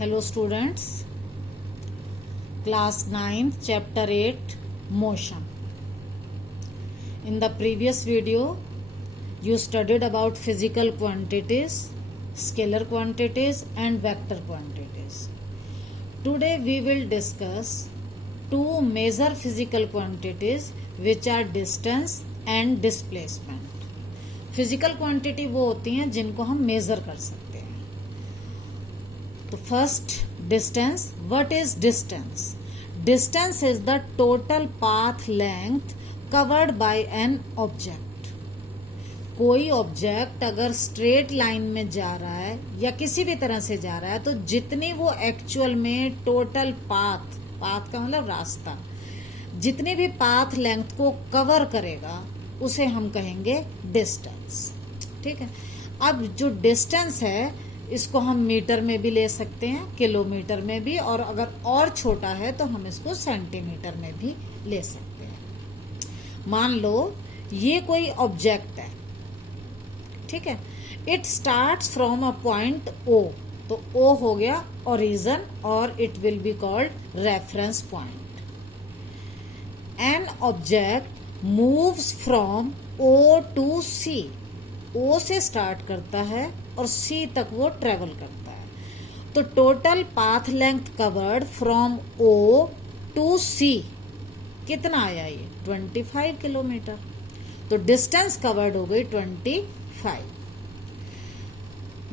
Hello students, class 9th chapter 8 motion. In the previous video you studied about physical quantities, scalar quantities and vector quantities. Today we will discuss two major physical quantities which are distance and displacement. Physical quantity वो होती हैं जिनको हम major कर सकते हैं. तो first distance. What is distance? Distance is the total path length covered by an object. कोई ऑब्जेक्ट अगर स्ट्रेट लाइन में जा रहा है या किसी भी तरह से जा रहा है तो जितनी वो एक्चुअल में टोटल पाथ का मतलब रास्ता, जितनी भी पाथ लेंथ को कवर करेगा उसे हम कहेंगे डिस्टेंस. ठीक है. अब जो डिस्टेंस है इसको हम मीटर में भी ले सकते हैं, किलोमीटर में भी, और अगर और छोटा है तो हम इसको सेंटीमीटर में भी ले सकते हैं. मान लो ये कोई ऑब्जेक्ट है. ठीक है. It starts from a point O. तो ओ हो गया ओरिजिन और it will be called reference point. An object moves from O to C. O से स्टार्ट करता है और C तक वो ट्रेवल करता है. तो total path length covered from O to C कितना आया? ये 25 किलोमीटर. तो डिस्टेंस कवर्ड हो गई 25.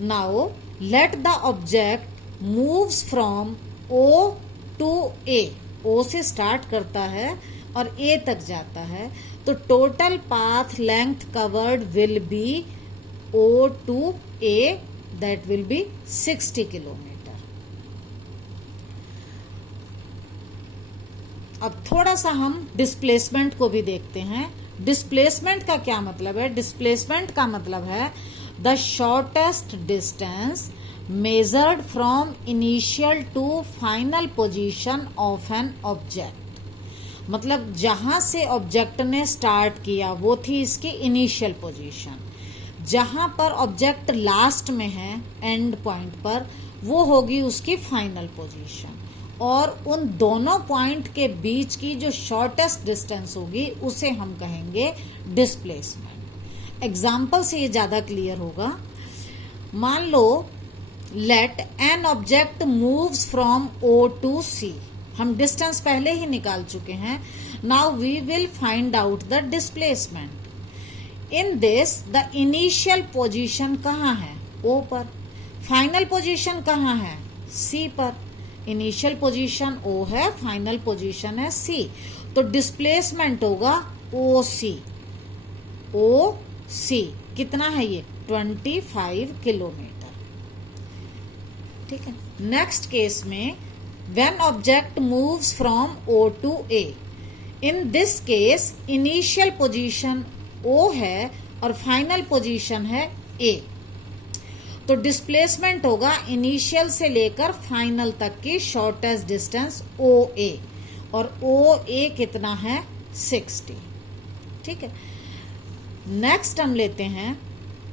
Now let the object moves from O to A. O से स्टार्ट करता है और ए तक जाता है. तो total path length covered will be O to A, that will be 60 kilometre. अब थोड़ा सा हम डिस्प्लेसमेंट को भी देखते हैं. डिस्प्लेसमेंट का क्या मतलब है? डिस्प्लेसमेंट का मतलब है the shortest distance measured from initial to final position of an object. मतलब जहां से ऑब्जेक्ट ने स्टार्ट किया वो थी इसकी इनिशियल पोजीशन. जहां पर ऑब्जेक्ट लास्ट में है एंड पॉइंट पर, वो होगी उसकी फाइनल पोजीशन. और उन दोनों पॉइंट के बीच की जो शॉर्टेस्ट डिस्टेंस होगी उसे हम कहेंगे डिस्प्लेसमेंट. एग्जाम्पल से ये ज्यादा क्लियर होगा. मान लो let an object moves from O to C. हम डिस्टेंस पहले ही निकाल चुके हैं. Now we will find out the displacement. In this the initial position कहाँ है? ओ पर. फाइनल पोजीशन कहाँ है? सी पर. इनिशियल पोजीशन ओ है, फाइनल पोजीशन है सी. तो डिस्प्लेसमेंट होगा ओ सी. ओ सी कितना है? ये 25 किलोमीटर. ठीक है. नेक्स्ट केस में when object moves from O to A. In this case initial position O है और final position है A. तो डिस्प्लेसमेंट होगा इनिशियल से लेकर फाइनल तक की शॉर्टेस्ट डिस्टेंस OA. और OA कितना है? 60. ठीक है. नेक्स्ट हम लेते हैं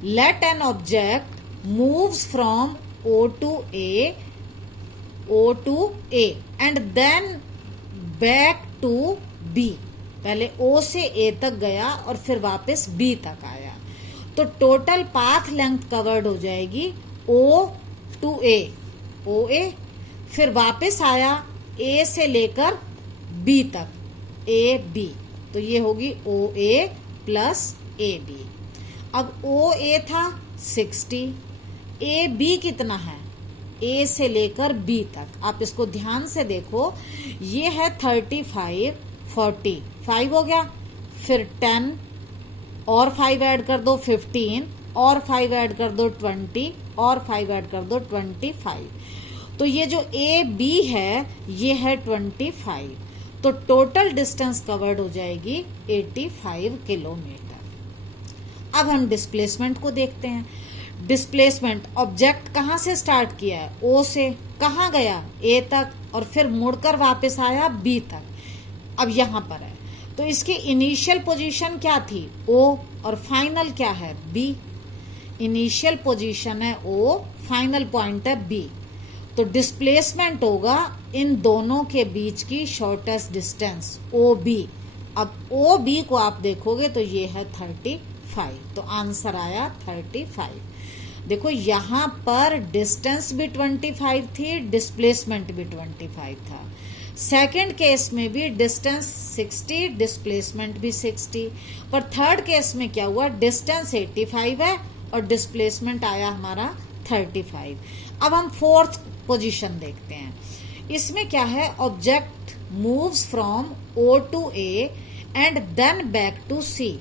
let an object moves from O to A and then back to B. पहले O से A तक गया और फिर वापस B तक आया. तो टोटल पाथ लेंथ कवर्ड हो जाएगी O to A. OA फिर वापस आया A से लेकर B तक, AB. तो ये होगी OA प्लस AB. अब OA था 60. AB कितना है? A से लेकर B तक. आप इसको ध्यान से देखो. ये है 35, 40. 5 हो गया. फिर 10 और 5 ऐड कर दो 15, और 5 ऐड कर दो 20, और 5 ऐड कर दो 25. तो ये जो AB है ये है 25. तो टोटल डिस्टेंस कवर्ड हो जाएगी 85 किलोमीटर. अब हम डिस्प्लेसमेंट को देखते हैं. डिस्प्लेसमेंट ऑब्जेक्ट कहाँ से स्टार्ट किया है? ओ से. कहाँ गया? ए तक. और फिर मुड़कर वापस आया बी तक. अब यहां पर है. तो इसकी इनिशियल पोजीशन क्या थी? ओ. और फाइनल क्या है? बी. इनिशियल पोजीशन है ओ, फाइनल पॉइंट है बी. तो डिस्प्लेसमेंट होगा इन दोनों के बीच की शॉर्टेस्ट डिस्टेंस OB। अब OB को आप देखोगे तो ये है 35, तो आंसर आया 35। देखो यहाँ पर डिस्टेंस भी 25 थी, डिस्प्लेसमेंट भी 25 था। सेकंड केस में भी डिस्टेंस 60, डिस्प्लेसमेंट भी 60, पर थर्ड केस में क्या हुआ, डिस्टेंस 85 है और डिस्प्लेसमेंट आया हमारा 35। अब हम फोर्थ पोजीशन देखते हैं। इसमें क्या है, object moves from O to A and then back to C।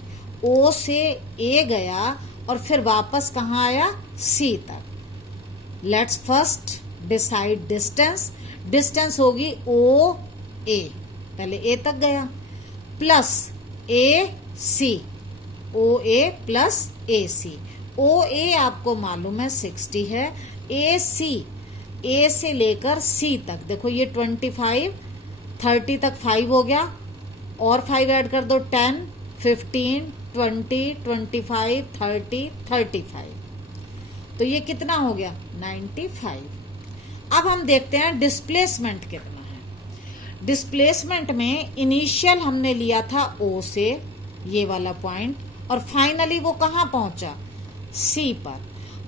O से A गया और फिर वापस कहाँ आया, C तक। Let's first decide distance. Distance होगी OA, पहले A तक गया, plus AC, OA plus AC। OA आपको मालूम है 60 है, AC A से लेकर C तक, देखो ये 25, 30 तक 5 हो गया, और 5 ऐड कर दो, 10, 15, 20, 25, 30, 35, तो ये कितना हो गया, 95। अब हम देखते हैं डिस्प्लेसमेंट कितना है। डिस्प्लेसमेंट में इनिशियल हमने लिया था O से, ये वाला पॉइंट, और फाइनली वो कहाँ पहुंचा, C पर।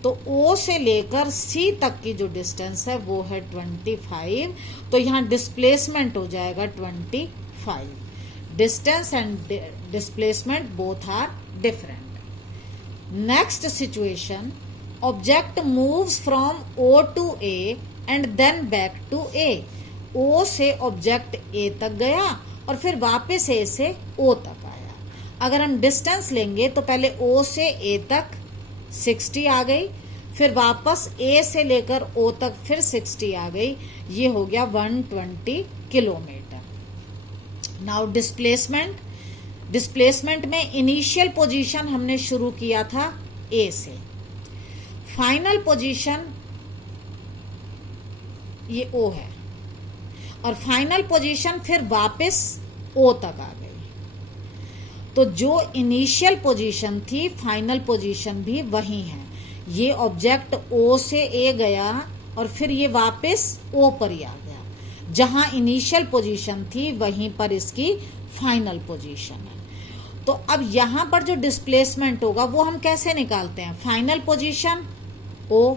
तो O से लेकर C तक की जो डिस्टेंस है वो है 25, तो यहाँ डिस्प्लेसमेंट हो जाएगा 25। Distance and displacement both are different. Next situation, object moves from O to A and then back to A। O से ऑब्जेक्ट A तक गया और फिर वापस A से O तक आया। अगर हम डिस्टेंस लेंगे तो पहले O से A तक 60 आ गई, फिर वापस A से लेकर O तक फिर 60 आ गई, ये हो गया 120 किलोमीटर। Now displacement. डिस्प्लेसमेंट में इनिशियल पोजीशन हमने शुरू किया था A से, फाइनल पोजीशन ये O है, और फाइनल पोजीशन फिर वापस O तक आ गई। तो जो इनिशियल पोजीशन थी फाइनल पोजीशन भी वही है। ये ऑब्जेक्ट O से A गया और फिर ये वापस O पर ही आ गया। जहां इनिशियल पोजीशन थी वहीं पर इसकी फाइनल पोजीशन है। तो अब यहां पर जो डिस्प्लेसमेंट होगा वो हम कैसे निकालते हैं, फाइनल पोजीशन O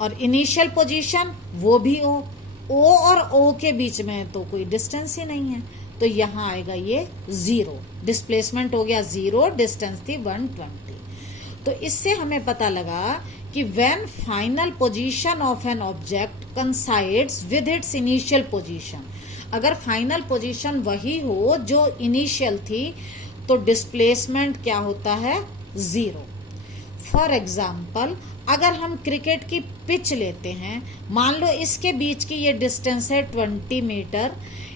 और इनिशियल पोजीशन वो भी O और O के बीच में तो कोई डिस्टेंस ही नहीं है, तो यहां आएगा ये 0। डिस्प्लेसमेंट हो गया 0, डिस्टेंस थी 120। तो इससे हमें पता लगा कि when final position of an object coincides with its initial position, अगर फाइनल पोजीशन वही हो जो इनिशियल थी तो डिस्प्लेसमेंट क्या होता है, 0। फॉर एग्जाम्पल, अगर हम क्रिकेट की पिच लेते हैं, मान लो इसके बीच की ये डिस्टेंस है 20 मीटर,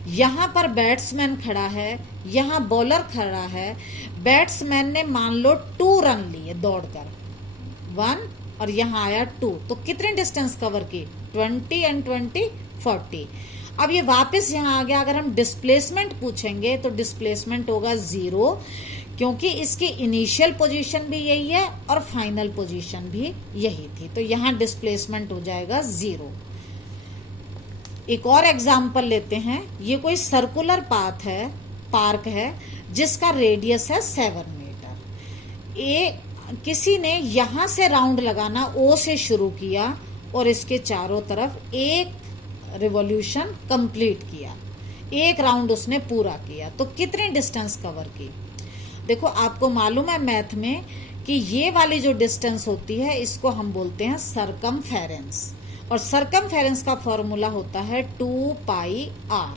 यहाँ पर बैट्समैन खड़ा है, यहाँ बॉलर खड़ा है। बैट्समैन ने मान लो 2 रन लिए दौड़कर, 1 और यहाँ आया 2, तो कितनी डिस्टेंस कवर की, 20 एंड 20 40। अब ये वापस यहाँ आ गया। अगर हम डिस्प्लेसमेंट पूछेंगे तो डिस्प्लेसमेंट होगा 0, क्योंकि इसकी इनिशियल पोजीशन भी यही है और फाइनल पोजीशन भी यही थी, तो यहाँ डिस्प्लेसमेंट हो जाएगा 0। एक और एग्जाम्पल लेते हैं। ये कोई सर्कुलर पार्क है जिसका रेडियस है 7 मीटर। किसी ने यहां से राउंड लगाना O से शुरू किया और इसके चारों तरफ एक रिवॉल्यूशन कंप्लीट किया, एक राउंड उसने पूरा किया, तो कितनी डिस्टेंस कवर की। देखो आपको मालूम है मैथ में कि ये वाली जो डिस्टेंस होती है इसको हम बोलते हैं सरकमफेरेंस, और सरकमफेरेंस का फॉर्मूला होता है 2 पाई r।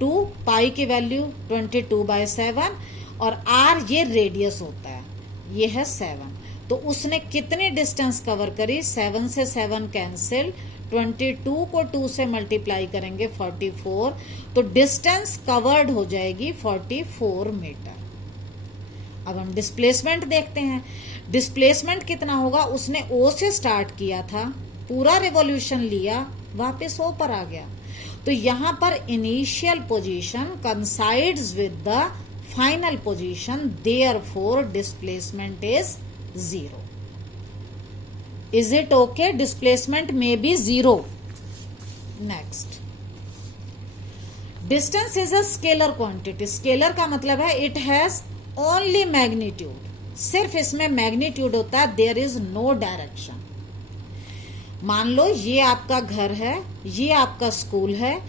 2 पाई की वैल्यू 22/7 और r ये रेडियस होता है, ये है 7। तो उसने कितनी डिस्टेंस कवर करी, 7 से 7 कैंसिल, 22 को 2 से मल्टीप्लाई करेंगे 44, तो डिस्टेंस कवर्ड हो जाएगी 44 मीटर। अब हम डिस्प्लेसमेंट देखते हैं। डिस्प्लेसमेंट कितना होगा, उसने O से स्टार्ट किया था, पूरा रिवॉल्यूशन लिया, वापस O पर आ गया, तो यहां पर initial position coincides with the final position, therefore displacement is 0। Is it okay, displacement में be 0। Next, distance is a scalar quantity. Scalar का मतलब है इट हैज ओनली मैग्नीट्यूड, सिर्फ इसमें मैग्नीट्यूड होता है, देयर इज नो डायरेक्शन। मान लो ये आपका घर है, ये आपका स्कूल है,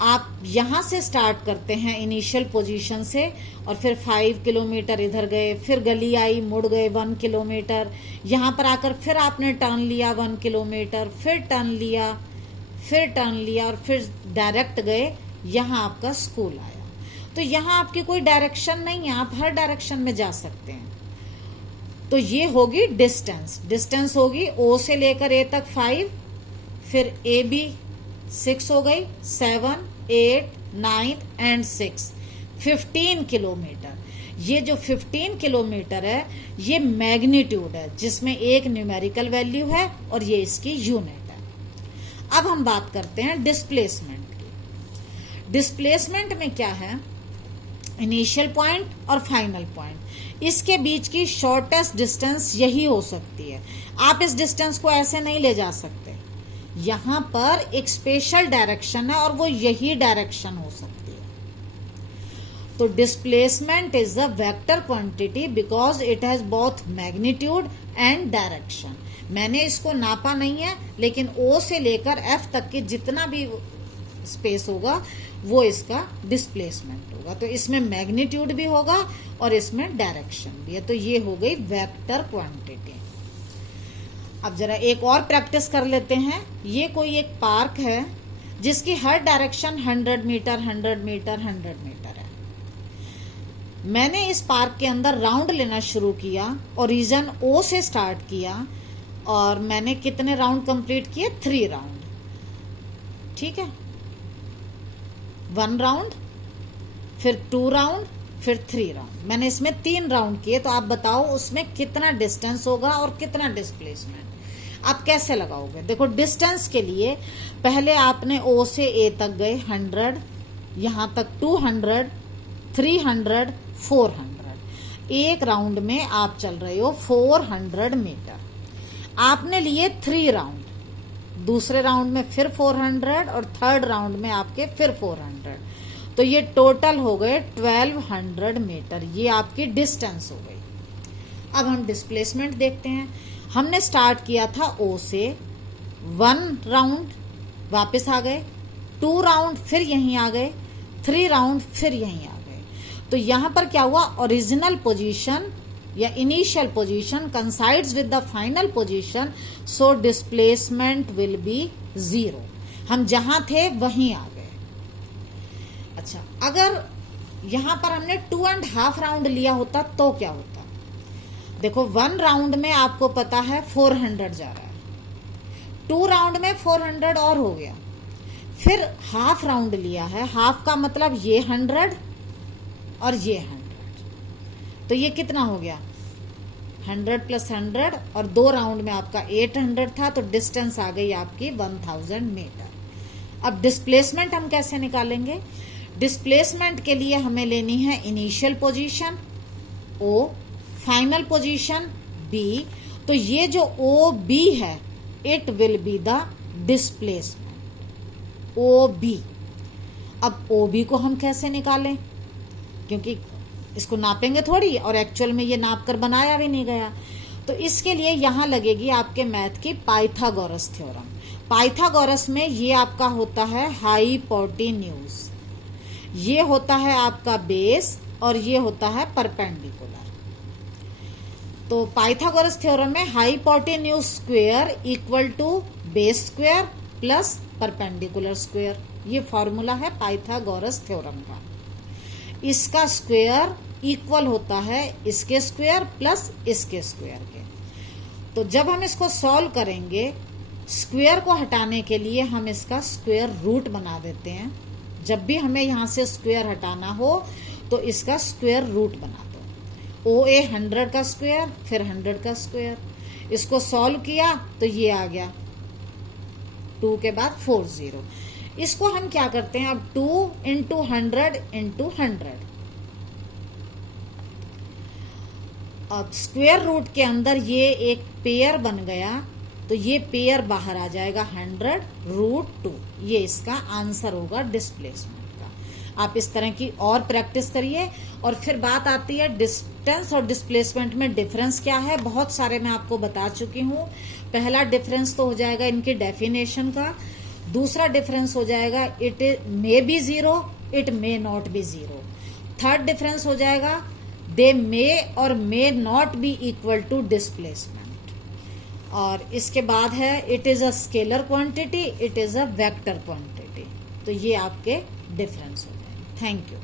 आप यहां से स्टार्ट करते हैं इनिशियल पोजीशन से और फिर 5 किलोमीटर इधर गए, फिर गली आई, मुड़ गए 1 किलोमीटर, यहां पर आकर फिर आपने टर्न लिया 1 किलोमीटर, फिर टर्न लिया, फिर टर्न लिया और फिर डायरेक्ट गए, यहां आपका स्कूल आया। तो यहां आपकी कोई डायरेक्शन नहीं है, आप हर डायरेक्शन में जा सकते हैं। तो ये होगी डिस्टेंस। डिस्टेंस होगी ओ से लेकर ए तक 5, फिर ए बी 6 हो गई, 7, 8, 9 एंड 6, 15 किलोमीटर। ये जो 15 किलोमीटर है ये मैग्नीट्यूड है, जिसमें एक न्यूमेरिकल वैल्यू है और ये इसकी यूनिट है। अब हम बात करते हैं डिस्प्लेसमेंट की। डिस्प्लेसमेंट में क्या है, इनिशियल पॉइंट और फाइनल पॉइंट, इसके बीच की शॉर्टेस्ट डिस्टेंस यही हो सकती है। आप इस डिस्टेंस को ऐसे नहीं ले जा सकते, यहां पर एक स्पेशल डायरेक्शन है और वो यही डायरेक्शन हो सकती है। तो displacement is a vector quantity because it has both magnitude and direction. मैंने इसको नापा नहीं है, लेकिन ओ से लेकर एफ तक के जितना भी स्पेस होगा वो इसका डिस्प्लेसमेंट होगा। तो इसमें मैग्नीट्यूड भी होगा और इसमें डायरेक्शन भी है। तो ये हो गई वेक्टर क्वांटिटी। अब जरा एक और प्रैक्टिस कर लेते हैं। ये कोई एक पार्क है जिसकी हर डायरेक्शन 100 मीटर 100 मीटर 100 मीटर है। मैंने इस पार्क के अंदर राउंड लेना शुरू किया और रीजन ओ से स्टार्ट किया और मैंने कितने राउंड कंप्लीट किए, 3 राउंड। ठीक है, 1 राउंड, फिर 2 राउंड, फिर 3 राउंड। मैंने इसमें 3 राउंड किए। तो आप बताओ उसमें कितना डिस्टेंस होगा और कितना डिस्प्लेसमेंट। आप कैसे लगाओगे? देखो, डिस्टेंस के लिए पहले आपने ओ से ए तक गए 100, यहां तक 200, 300, 400। एक राउंड में आप चल रहे हो 400 मीटर। आपने लिए 3 राउंड, दूसरे राउंड में फिर 400 और थर्ड राउंड में आपके फिर 400। तो ये टोटल हो गए 1200 मीटर। ये आपकी डिस्टेंस हो गई। अब हम डिस्प्लेसमेंट देखते हैं। हमने स्टार्ट किया था ओ से, 1 राउंड वापस आ गए, 2 राउंड फिर यहीं आ गए, 3 राउंड फिर यहीं आ गए। तो यहां पर क्या हुआ, ओरिजिनल पोजीशन या initial position coincides with the final position, so displacement will be 0। हम जहां थे वहीं आ गए। अच्छा, अगर यहां पर हमने 2.5 राउंड लिया होता तो क्या होता? देखो, 1 राउंड में आपको पता है 400 जा रहा है, 2 राउंड में 400 और हो गया, फिर हाफ राउंड लिया है। हाफ का मतलब ये 100 और ये 100, तो ये कितना हो गया, 100 + 100 और 2 राउंड में आपका 800 था। तो डिस्टेंस आ गई आपकी 1000 मीटर। अब डिस्प्लेसमेंट हम कैसे निकालेंगे? डिस्प्लेसमेंट के लिए हमें लेनी है initial position O, final position B. तो ये जो ओ बी है, it will be the displacement O B. अब ओ बी को हम कैसे निकालें, क्योंकि इसको नापेंगे थोड़ी और एक्चुअल में ये नाप कर बनाया भी नहीं गया। तो इसके लिए यहां लगेगी आपके मैथ की पाइथागोरस थ्योरम। पाइथागोरस में ये आपका होता है हाइपोटेन्यूज, ये होता है आपका बेस और ये होता है परपेंडिकुलर। तो पाइथागोरस थ्योरम में hypotenuse square equal to base square plus perpendicular square, ये फॉर्मूला है पाइथागोरस थ्योरम का। इसका स्क्वायर इक्वल होता है इसके स्क्वायर प्लस इसके स्क्वायर के। तो जब हम इसको सॉल्व करेंगे, स्क्वायर को हटाने के लिए हम इसका स्क्वायर रूट बना देते हैं। जब भी हमें यहां से स्क्वायर हटाना हो तो इसका स्क्वायर रूट बना दो। ओ ए 100 का स्क्वायर, फिर 100 का स्क्वायर। इसको सॉल्व किया तो ये आ गया 2 के बाद 40। इसको हम क्या करते हैं, अब 2 × 100 × 100। अब स्क्वायर रूट के अंदर ये एक पेयर बन गया, तो तो ये पेयर बाहर आ जाएगा 100√2। ये इसका आंसर होगा डिस्प्लेसमेंट का। आप इस तरह की और प्रैक्टिस करिए। और फिर बात आती है डिस्टेंस और डिस्प्लेसमेंट में डिफरेंस क्या है। बहुत सारे मैं आपको बता चुकी हूँ। पहला डिफरेंस तो हो जाएगा इनकी डेफिनेशन का। दूसरा डिफरेंस हो जाएगा it may be zero, it may not be zero. Third difference हो जाएगा दे मे और may not be equal to displacement. और इसके बाद है it is a scalar quantity, it is a vector quantity. तो ये आपके डिफरेंस हो जाएंगे। Thank you.